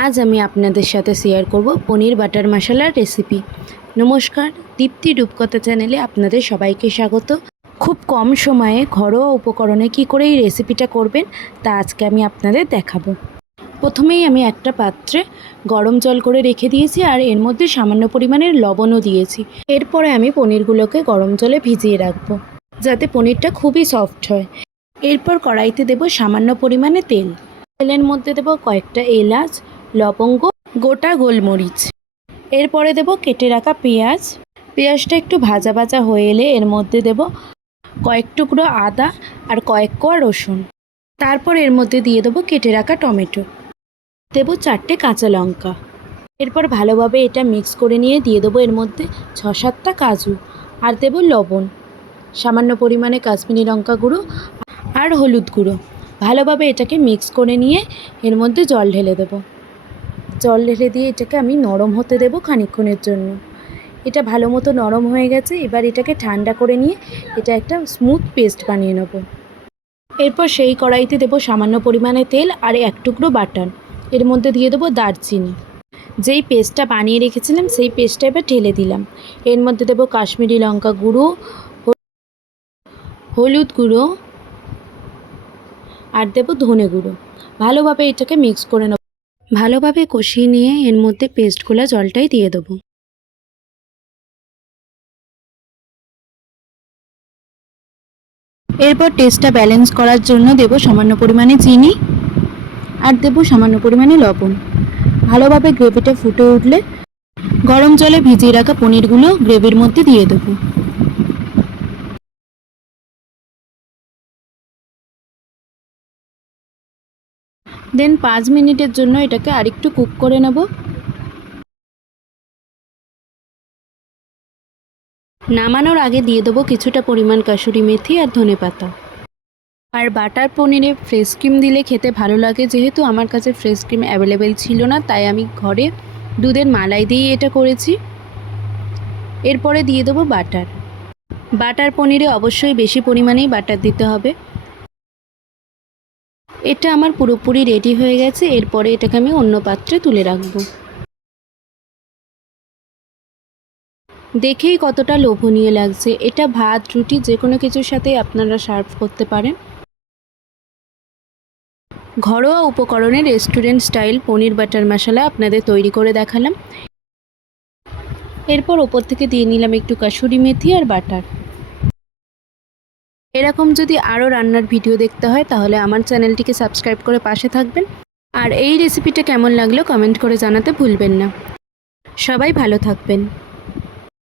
আজ আমি আপনাদের সাথে শেয়ার করব পনির বাটার মশলার রেসিপি। নমস্কার, দীপ্তি রূপকথা চ্যানেলে আপনাদের সবাইকে স্বাগত। খুব কম সময়ে ঘরোয়া উপকরণে কি করে এই রেসিপিটা করবেন তা আজকে আমি আপনাদের দেখাবো। প্রথমেই আমি একটা পাত্রে গরম জল করে রেখে দিয়েছি আর এর মধ্যে সামান্য পরিমাণের লবণও দিয়েছি। এরপরে আমি পনিরগুলোকে গরম জলে ভিজিয়ে রাখবো যাতে পনিরটা খুবই সফট হয়। এরপর কড়াইতে দেব সামান্য পরিমাণে তেল। তেলের মধ্যে দেব কয়েকটা এলাচ, লবঙ্গ, গোটা গোলমরিচ। এরপরে দেব কেটে রাখা পেঁয়াজটা একটু ভাজা ভাজা হয়ে এলে এর মধ্যে দেব কয়েক টুকরো আদা আর কয়েক কোয়া রসুন। তারপর এর মধ্যে দিয়ে দেবো কেটে রাখা টমেটো, দেব 4টে কাঁচা লঙ্কা। এরপর ভালোভাবে এটা মিক্স করে নিয়ে দিয়ে দেবো এর মধ্যে 6-7টা কাজু আর দেব লবণ, সামান্য পরিমাণে কাশ্মীরি লঙ্কা গুঁড়ো আর হলুদ গুঁড়ো। ভালোভাবে এটাকে মিক্স করে নিয়ে এর মধ্যে জল ঢেলে দেবো। জল ঢেলে দিয়ে এটাকে আমি নরম হতে দেবো খানিকক্ষণের জন্য। এটা ভালো মতো নরম হয়ে গেছে। এবার এটাকে ঠান্ডা করে নিয়ে এটা একটা স্মুথ পেস্ট বানিয়ে নেব। এরপর সেই কড়াইতে দেবো সামান্য পরিমাণে তেল আর 1 টুকরো বাটার। এর মধ্যে দিয়ে দেবো দারচিনি। যেই পেস্টটা বানিয়ে রেখেছিলাম সেই পেস্টটা এবার ঢেলে দিলাম। এর মধ্যে দেবো কাশ্মীরি লঙ্কা গুঁড়ো, হলুদ গুঁড়ো আর দেবো ধনে গুঁড়ো। ভালোভাবে এটাকে মিক্স করে নেব। ভালোভাবে কষিয়ে নিয়ে এর মধ্যে পেস্টগুলো জলটাই দিয়ে দেবো। এরপর টেস্টটা ব্যালেন্স করার জন্য দেব সামান্য পরিমাণে চিনি আর দেব সামান্য পরিমাণে লবণ। ভালোভাবে গ্রেভিটা ফুটে উঠলে গরম জলে ভিজিয়ে রাখা পনিরগুলো গ্রেভির মধ্যে দিয়ে দেবো। দেন 5 মিনিটের জন্য এটাকে আরেকটু কুক করে নেব। নামানোর আগে দিয়ে দেবো কিছুটা পরিমাণ কাসুরি মেথি আর ধনেপাতা। আর বাটার পনিরে ফ্রেশ ক্রিম দিলে খেতে ভালো লাগে। যেহেতু আমার কাছে ফ্রেশ ক্রিম অ্যাভেলেবেল ছিল না, তাই আমি ঘরে দুধের মালাই দিয়ে এটা করেছি। এরপরে দিয়ে দেবো বাটার পনিরে অবশ্যই বেশি পরিমাণেই বাটার দিতে হবে। এটা আমার পুরোপুরি রেডি হয়ে গেছে। এরপরে এটাকে আমি অন্য পাত্রে তুলে রাখবো। দেখেই কতটা লোভনীয় লাগছে। এটা ভাত, রুটি যে কোনো কিছুর সাথে আপনারা সার্ভ করতে পারেন। ঘরোয়া উপকরণে রেস্টুরেন্ট স্টাইল পনির বাটার মশলা আপনাদের তৈরি করে দেখালাম। এরপর ওপর থেকে দিয়ে নিলাম একটু কাসুরি মেথি আর বাটার। এরকম যদি আরও রান্নার ভিডিও দেখতে হয় তাহলে আমার চ্যানেলটিকে সাবস্ক্রাইব করে পাশে থাকবেন। আর এই রেসিপিটা কেমন লাগলো কমেন্ট করে জানাতে ভুলবেন না। সবাই ভালো থাকবেন।